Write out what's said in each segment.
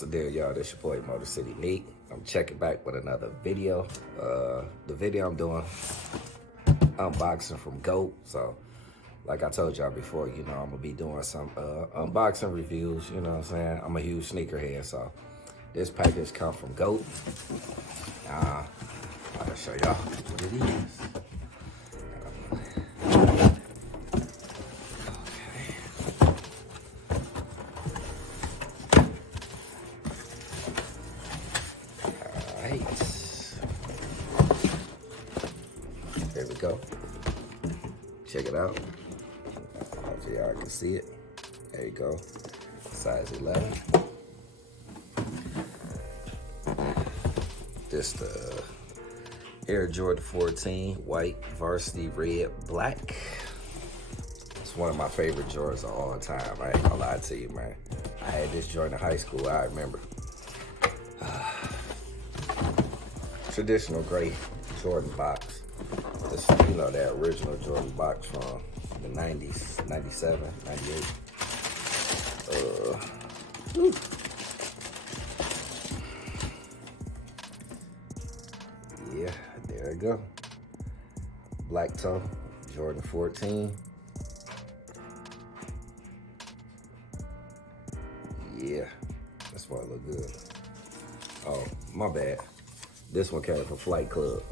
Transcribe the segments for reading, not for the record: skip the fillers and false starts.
What's the deal, y'all? This your boy Motor City Neek. I'm checking back with another video. The video I'm doing, unboxing from GOAT. So, like I told y'all before, you know, I'm gonna be doing some unboxing reviews. You know what I'm saying? I'm a huge sneakerhead, so this package come from GOAT. I'll show y'all what it is. There we go. Check it out. Hopefully y'all can see it. There you go. Size 11. This the Air Jordan 14, white, varsity, red, black. It's one of my favorite Jordans of all time. I ain't gonna lie to you, man. I had this Jordan in high school, I remember. Traditional gray Jordan box. This, you know, that original Jordan box from the 90s, 97, 98. Yeah, there we go. Black toe, Jordan 14. Yeah, that's why it look good. Oh, my bad. This one came from Flight Club.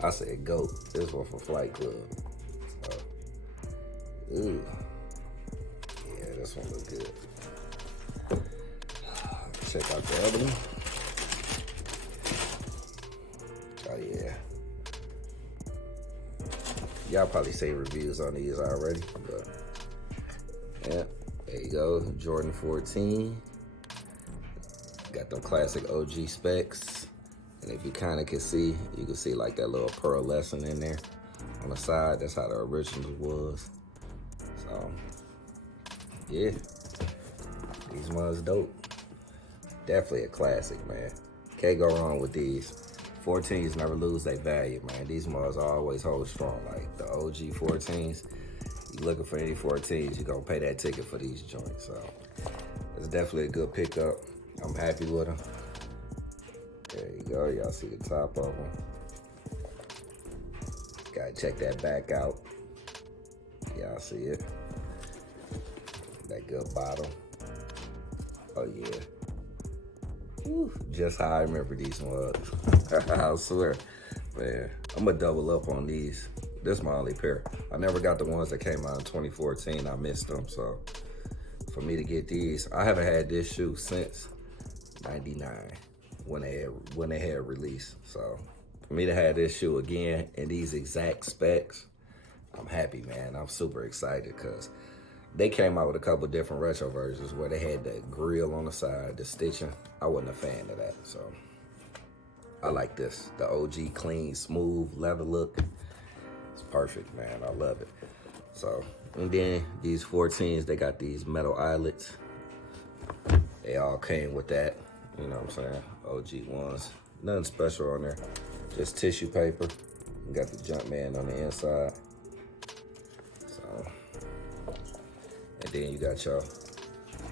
I said GOAT. This one from Flight Club. So, ooh. Yeah, this one look good. Check out the other one. Oh yeah. Y'all probably seen reviews on these already, but yeah, there you go. Jordan 14. Got them classic OG specs. And if you kind of can see, you can see like that little pearlescent in there on the side. That's how the original was. So, yeah. These ones dope. Definitely a classic, man. Can't go wrong with these. 14s never lose their value, man. These ones always hold strong. Like the OG 14s, you looking for any 14s, you're gonna pay that ticket for these joints. So, it's definitely a good pickup. I'm happy with them. There you go, y'all see the top of them. Gotta check that back out. Y'all see it. That good bottom. Oh yeah. Whew, just how I remember these ones. I swear. Man, I'm gonna double up on these. This is my only pair. I never got the ones that came out in 2014. I missed them, so for me to get these, I haven't had this shoe since 99. When they had released. So for me to have this shoe again in these exact specs, I'm happy, man. I'm super excited because they came out with a couple different retro versions where they had the grill on the side, the stitching. I wasn't a fan of that, so I like this. The OG clean, smooth leather look. It's perfect, man. I love it. So, and then these 14s, they got these metal eyelets. They all came with that. You know what I'm saying? OG ones. Nothing special on there. Just tissue paper. You got the Jumpman on the inside. So, and then you got your,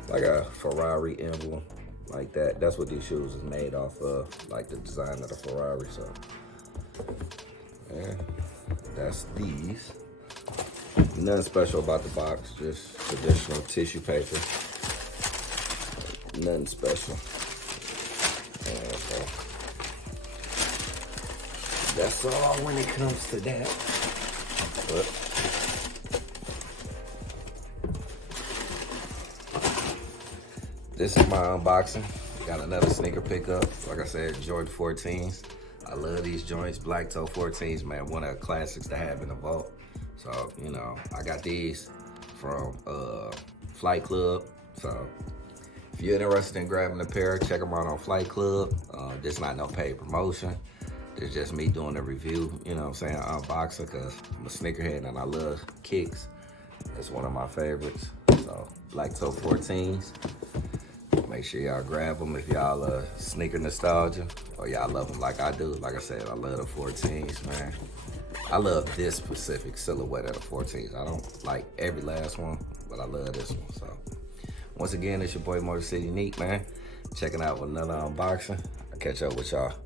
like a Ferrari emblem, like that. That's what these shoes is made off of, like the design of the Ferrari. So, yeah, that's these. Nothing special about the box, just traditional tissue paper. Nothing special. So that's all when it comes to that. But this is my unboxing. Got another sneaker pickup. Like I said, Jordan 14s. I love these joints. Black toe 14s, man. One of the classics to have in the vault. So, you know, I got these from Flight Club. So if you're interested in grabbing a pair, check them out on Flight Club. There's not no paid promotion. It's just me doing a review, you know what I'm saying, unboxing, because I'm a sneakerhead and I love kicks. It's one of my favorites. So, Black Toe 14s. Make sure y'all grab them if y'all sneaker nostalgia or y'all love them like I do. Like I said, I love the 14s, man. I love this specific silhouette of the 14s. I don't like every last one, but I love this one. So, once again, it's your boy Motor City Neek, man. checking out another unboxing. I'll catch up with y'all.